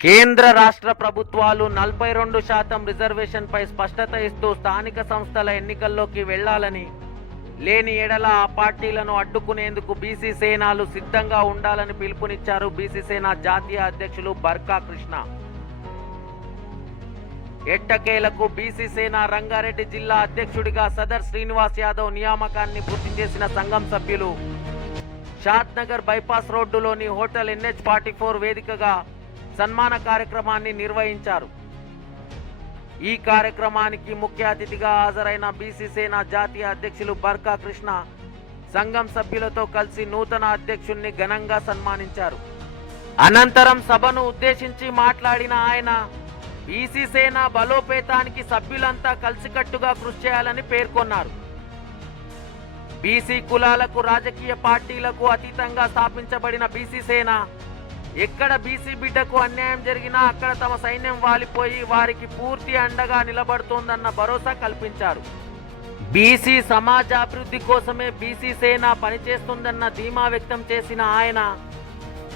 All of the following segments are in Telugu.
కేంద్ర రాష్ట్ర ప్రభుత్వాలు నలభై రెండు శాతం రిజర్వేషన్ పై స్పష్టత ఇస్తూ స్థానిక సంస్థల ఎన్నికల్లోకి వెళ్ళాలని లేని ఎడల ఆ పార్టీలను అడ్డుకునేందుకు బీసీ సేనాలు సిద్ధంగా ఉండాలని పిలుపునిచ్చారు బీసీ సేన జాతీయ అధ్యక్షులు బర్కా కృష్ణ. ఎట్టకేలకు బీసీ సేన రంగారెడ్డి జిల్లా అధ్యక్షుడిగా సదర్ శ్రీనివాస్ యాదవ్ నియామకాన్ని పూర్తి చేసిన సంఘం సభ్యులు. షాద్నగర్ బైపాస్ రోడ్డులోని హోటల్ ఎన్హెచ్ ఫార్టీ ఫోర్ వేదికగా సన్మాన కార్యక్రమాన్ని నిర్వహించారు. ఈ కార్యక్రమానికి ముఖ్య అతిథిగా హాజరైన బీసీ సేన జాతీయ అధ్యక్షులు బర్కా కృష్ణ సంఘం సభ్యులతో కలిసి నూతన అధ్యక్షుణ్ణి ఘనంగా సన్మానించారు. అనంతరం సభను ఉద్దేశించి మాట్లాడిన ఆయన బీసీ సేన బలోపేతానికి సభ్యులంతా కలిసికట్టుగా కృషి చేయాలని పేర్కొన్నారు. బీసీ కులాలకు రాజకీయ పార్టీలకు అతీతంగా స్థాపించబడిన బీసీ సేన ఎక్కడ బీసీ బిడ్డకు అన్యాయం జరిగినా అక్కడ తమ సైన్యం వాలిపోయి వారికి పూర్తి అండగా నిలబడుతోందన్న భరోసా కల్పించారు. బీసీ సమాజాభివృద్ధి కోసమే బీసీ సేన పనిచేస్తుందన్న ధీమా వ్యక్తం చేసిన ఆయన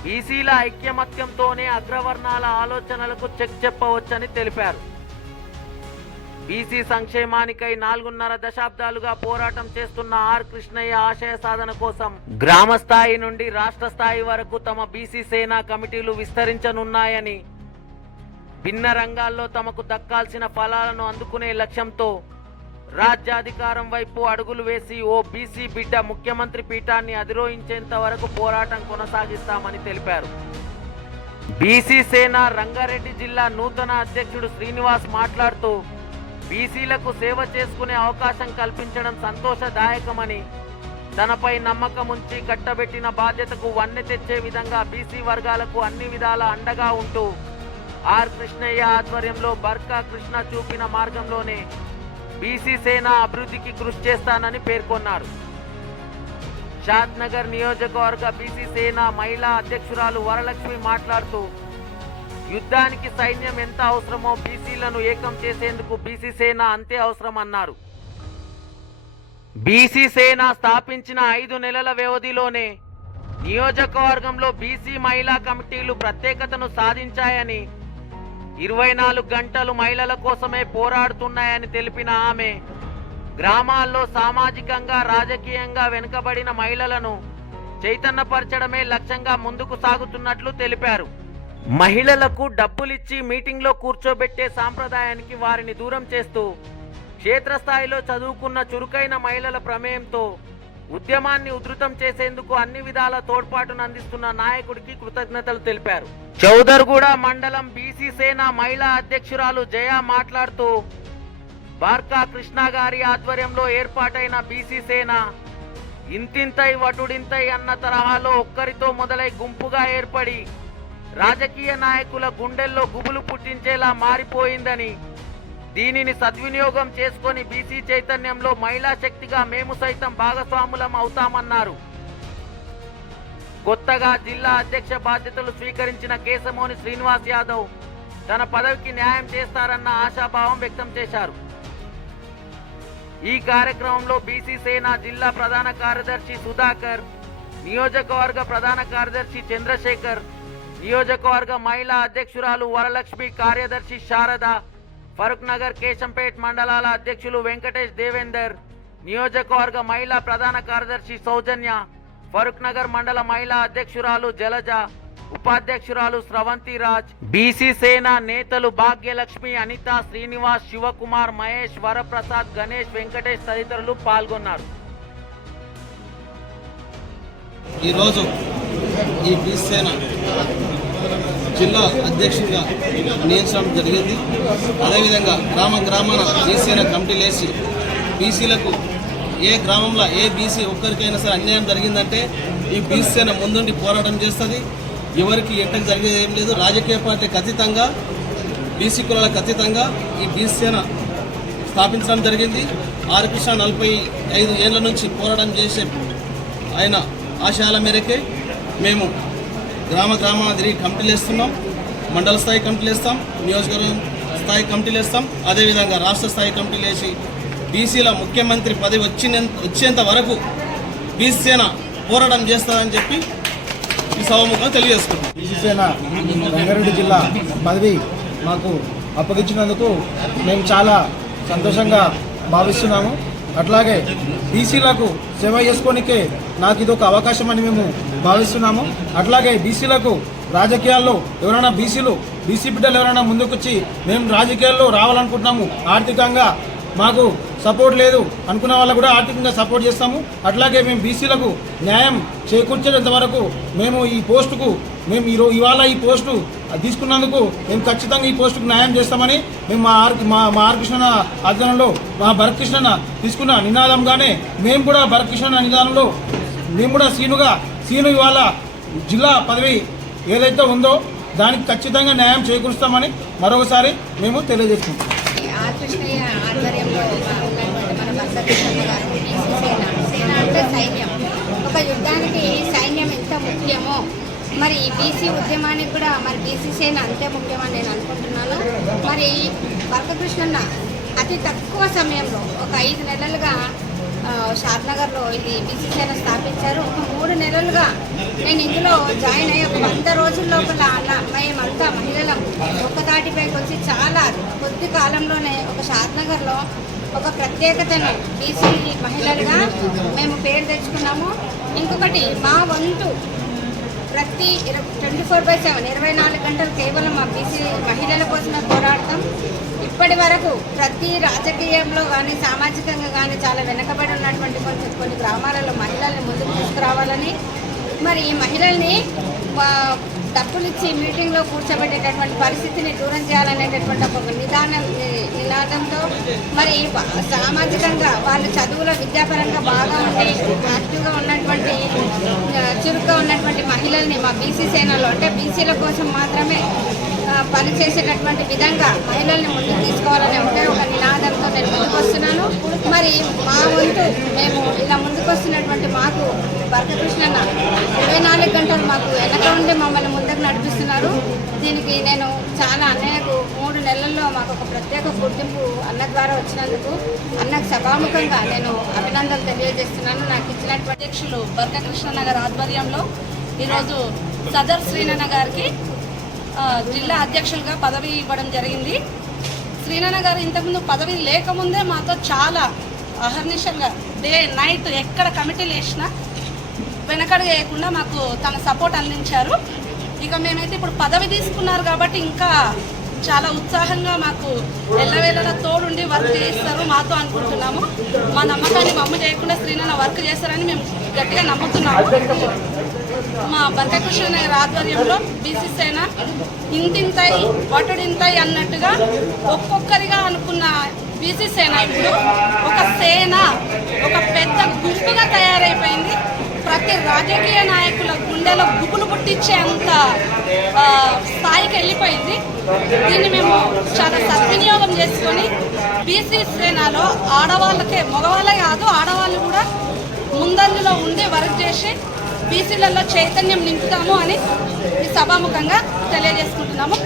బీసీల ఐక్యమత్యంతోనే అగ్రవర్ణాల ఆలోచనలకు చెక్ చెప్పవచ్చని తెలిపారు. బీసీ సంక్షేమానికై నాలుగున్నర దశాబ్దాలుగా పోరాటం చేస్తున్న ఆర్ కృష్ణయ్య ఆశయ సాధన కోసం గ్రామ స్థాయి నుండి రాష్ట్ర స్థాయి వరకు తమ బీసీ సేనా కమిటీలు విస్తరించనున్నాయని భిన్న రంగాల్లో తమకు దక్కాల్సిన ఫలాలను అందుకునే లక్ష్యంతో రాజ్యాధికారం వైపు అడుగులు వేసి ఓ బీసీ బిడ్డ ముఖ్యమంత్రి పీఠాన్ని అధిరోహించేంత వరకు పోరాటం కొనసాగిస్తామని తెలిపారు. బీసీ సేన రంగారెడ్డి జిల్లా నూతన అధ్యక్షుడు శ్రీనివాస్ మాట్లాడుతూ బీసీలకు సేవ చేసుకునే అవకాశం కల్పించడం సంతోషదాయకమని తనపై నమ్మకం ఉంచి కట్టబెట్టిన బాధ్యతకు వన్నె తెచ్చే విధంగా బీసీ వర్గాలకు అన్ని విధాల అండగా ఉంటూ ఆర్ కృష్ణయ్య ఆధ్వర్యంలో బర్కా కృష్ణ చూపిన మార్గంలోనే బీసీ సేన అభివృద్ధికి కృషి చేస్తానని పేర్కొన్నారు. షాద్నగర్ నియోజకవర్గ బీసీ సేన మహిళా అధ్యక్షురాలు వరలక్ష్మి మాట్లాడుతూ యుద్ధానికి సైన్యం ఎంత అవసరమో బీసీలను ఏకం చేసేందుకు బీసీ సేన అంతే అవసరం అన్నారు. బీసీ సేన స్థాపించిన ఐదు నెలల వ్యవధిలోనే నియోజకవర్గంలో బీసీ మహిళా కమిటీలు ప్రత్యేకతను సాధించాయని ఇరవై నాలుగు గంటలు మహిళల కోసమే పోరాడుతున్నాయని తెలిపిన ఆమె గ్రామాల్లో సామాజికంగా రాజకీయంగా వెనుకబడిన మహిళలను చైతన్యపరచడమే లక్ష్యంగా ముందుకు సాగుతున్నట్లు తెలిపారు. మహిళలకు డబ్బులిచ్చి మీటింగ్లో కూర్చోబెట్టే సాంప్రదాయానికి వారిని దూరం చేస్తూ క్షేత్రస్థాయిలో చదువుకున్న చురుకైన మహిళల ప్రమేయంతో ఉద్యమాన్ని ఉధృతం చేసేందుకు అన్ని విధాల తోడ్పాటును అందిస్తున్న నాయకుడికి కృతజ్ఞతలు తెలిపారు. చౌదర్గూడ మండలం బీసీ సేన మహిళా అధ్యక్షురాలు జయ మాట్లాడుతూ బార్కా కృష్ణ గారి ఆధ్వర్యంలో ఏర్పాటైన బీసీ సేన ఇంతింతై వటుడింతై అన్న తరహాలో ఒక్కరితో మొదలై గుంపుగా ఏర్పడి రాజకీయ నాయకుల గుండెల్లో గుబులు పుట్టించేలా మారిపోయిందని. దీనిని సద్వినియోగం చేసుకొని బీసీ చైతన్యంలో మహిళా శక్తిగా మేము సైతం భాగస్వాములం అవుతామన్నారు. కొత్తగా జిల్లా అధ్యక్ష బాధ్యతలు స్వీకరించిన కేశమోని శ్రీనివాస్ యాదవ్ తన పదవికి న్యాయం చేస్తారన్న ఆశాభావం వ్యక్తం చేశారు. ఈ కార్యక్రమంలో బీసీ సేన జిల్లా ప్రధాన కార్యదర్శి సుధాకర్ నియోజకవర్గ ప్రధాన కార్యదర్శి చంద్రశేఖర్ నియోజకవర్గ మహిళా అధ్యక్షురాలు వరలక్ష్మి కార్యదర్శి శారద ఫరూక్ నగర్ కేశంపేట్ మండలాల అధ్యక్షులు వెంకటేష్ దేవేందర్ నియోజకవర్గ మహిళా ప్రధాన కార్యదర్శి సౌజన్య ఫరూక్ నగర్ మండల మహిళా అధ్యక్షురాలు జలజ ఉపాధ్యక్షురాలు స్రవంతి రాజ్ బీసీ సేన నేతలు భాగ్యలక్ష్మి అనిత శ్రీనివాస్ శివకుమార్ మహేష్ వరప్రసాద్ గణేష్ వెంకటేష్ తదితరులు పాల్గొన్నారు. ఈరోజు ఈ బీసేన జిల్లా అధ్యక్షుడిగా నియమించడం జరిగింది. అదేవిధంగా గ్రామ గ్రామాన బీసీన కమిటీలు వేసి బీసీలకు ఏ గ్రామంలో ఏ బీసీ ఒక్కరికైనా సరే అన్యాయం జరిగిందంటే ఈ బీసీన ముందుండి పోరాటం చేస్తుంది. ఎవరికి ఎంటకు జరిగేది ఏం లేదు. రాజకీయ పార్టీ ఖచ్చితంగా బీసీ కులాలకు ఖచ్చితంగా ఈ బీసీన స్థాపించడం జరిగింది. ఆరు కృష్ణ నలభై ఐదు ఏళ్ళ నుంచి పోరాటం చేసే ఆయన ఆశయాల మేరకే మేము గ్రామ గ్రామాన తిరిగి కమిటీలు వేస్తున్నాం మండల స్థాయి కమిటీలు వేస్తాం నియోజకవర్గం స్థాయి కమిటీలు వేస్తాం. అదేవిధంగా రాష్ట్ర స్థాయి కమిటీలు వేసి బీసీల ముఖ్యమంత్రి పదవి వచ్చిన వచ్చేంత వరకు సేన పోరాటం చేస్తుందని చెప్పి ఈ సభముఖంగా తెలియజేసుకుంటాం సేన రంగారెడ్డి జిల్లా పదవి మాకు అప్పగించినందుకు మేము చాలా సంతోషంగా భావిస్తున్నాము. అట్లాగే బీసీలకు సేవ చేసుకోనికే నాకు ఇది ఒక అవకాశం అని మేము భావిస్తున్నాము. అట్లాగే బీసీలకు రాజకీయాల్లో ఎవరైనా బీసీలు బీసీ బిడ్డలు ఎవరైనా ముందుకొచ్చి మేము రాజకీయాల్లో రావాలనుకుంటున్నాము. ఆర్థికంగా మాకు సపోర్ట్ లేదు అనుకున్న వాళ్ళకు కూడా ఆర్థికంగా సపోర్ట్ చేస్తాము. అట్లాగే మేము బీసీలకు న్యాయం చేకూర్చేంత వరకు మేము ఈ పోస్టుకు మేము ఈ ఇవాళ ఈ పోస్టు తీసుకున్నందుకు మేము ఖచ్చితంగా ఈ పోస్టుకు న్యాయం చేస్తామని మేము మా ఆర్ మా మా ఆర్కృష్ణ ఆధ్వర్యంలో మా భరతకృష్ణ తీసుకున్న నినాదంగానే మేము కూడా భరతకృష్ణ నినాదంలో మేము కూడా సీనుగా సీను ఇవాళ జిల్లా పదవి ఏదైతే ఉందో దానికి ఖచ్చితంగా న్యాయం చేకూరుస్తామని మరొకసారి మేము తెలియజేసుకుంటాం కృష్ణయ్య ఆధ్వర్యంలో సేన అంటే సైన్యం. ఒక యుద్ధానికి సైన్యం ఎంత ముఖ్యమో మరి ఈ బీసీ ఉద్యమానికి కూడా మరి బీసీ సేన అంతే ముఖ్యమని నేను అనుకుంటున్నాను. మరి భరతకృష్ణన్న అతి తక్కువ సమయంలో ఒక ఐదు నెలలుగా షాద్నగర్లో ఇది బీసీ స్థాపించారు. ఒక మూడు నెలలుగా నేను ఇందులో జాయిన్ అయ్యి ఒక వంద రోజుల లోపల మేమంతా మహిళలం ఒక్కదాటిపైకి వచ్చి చాలా కొద్ది కాలంలోనే ఒక షాద్నగర్లో ఒక ప్రత్యేకతను బీసీ మహిళలుగా మేము పేరు తెచ్చుకున్నాము. ఇంకొకటి మా వంతు ప్రతి ట్వంటీ ఫోర్ బై సెవెన్ ఇరవై నాలుగు గంటలు కేవలం మా బీసీ మహిళల కోసమే పోరాడతాం. ఇప్పటి వరకు ప్రతి రాజకీయంలో కానీ సామాజికంగా కానీ చాలా వెనకబడి ఉన్నటువంటి కొంచెం కొన్ని గ్రామాలలో మహిళల్ని ముందుకు తీసుకురావాలని మరి ఈ మహిళల్ని ఆ, డబ్బులు ఇచ్చి మీటింగ్లో కూర్చోబెట్టేటటువంటి పరిస్థితిని దూరం చేయాలనేటటువంటి ఒక నిదాన నినాదంతో మరి సామాజికంగా వాళ్ళు చదువులో విద్యాపరంగా బాగా ఉండి యాక్టివ్గా ఉన్నటువంటి చురుగ్గా ఉన్నటువంటి మహిళల్ని మా బీసీ సేనలో అంటే బీసీల కోసం మాత్రమే పనిచేసేటటువంటి విధంగా మహిళల్ని ముందుకు తీసుకోవాలనే ఒకే ఒక నినాదంతో నేను ముందుకొస్తున్నాను మరి మా వంతు మేము ఇలా ముందుకు వస్తున్నటువంటి మాకు భరతకృష్ణన్న మాకు వెనక ఉండి మమ్మల్ని ముందుకు నడిపిస్తున్నారు. దీనికి నేను చాలా అన్నయ్యకు మూడు నెలల్లో మాకు ఒక ప్రత్యేక గుర్తింపు అన్న ద్వారా వచ్చినందుకు అన్నకు సభాముఖంగా నేను అభినందనలు తెలియజేస్తున్నాను. నాకు ఇచ్చినటువంటి అధ్యక్షులు బర్గకృష్ణనగర్ ఆధ్వర్యంలో ఈరోజు సదర్ శ్రీనన్న గారికి జిల్లా అధ్యక్షులుగా పదవి ఇవ్వడం జరిగింది. శ్రీనన్న గారు ఇంతకుముందు పదవి లేకముందే మాతో చాలా అహర్నిశంగా డే నైట్ ఎక్కడ కమిటీలు వేసినా వెనకడు వేయకుండా మాకు తన సపోర్ట్ అందించారు. ఇక మేమైతే ఇప్పుడు పదవి తీసుకున్నారు కాబట్టి ఇంకా చాలా ఉత్సాహంగా మాకు ఎల్లవేళలా తోడుండి వర్క్ చేస్తారు మాతో అనుకుంటున్నాము. మా నమ్మకాన్ని మమ్మ చేయకుండా శ్రీనాన్న వర్క్ చేస్తారని మేము గట్టిగా నమ్ముతున్నాము. మా బర్కకృష్ణ గారి ఆధ్వర్యంలో బీసీ సేన ఇంతింతాయి వటుడింతాయి అన్నట్టుగా ఒక్కొక్కరిగా అనుకున్న బీసీ సేన ఇప్పుడు ఒక సేన ఒక పెద్ద గుంపుగా తయారైపోయింది. ప్రతి రాజకీయ నాయకుల గుండెలో గుబులు పుట్టించేంత అంత స్థాయికి వెళ్ళిపోయింది. దీన్ని మేము చాలా సద్వినియోగం చేసుకొని బీసీ సేనలో ఆడవాళ్ళకే మగవాళ్ళే కాదు ఆడవాళ్ళు కూడా ముందంజలో ఉండి వర్క్ చేసి బీసీలలో చైతన్యం నింపుతాము అని ఈ సభాముఖంగా తెలియజేసుకుంటున్నాము.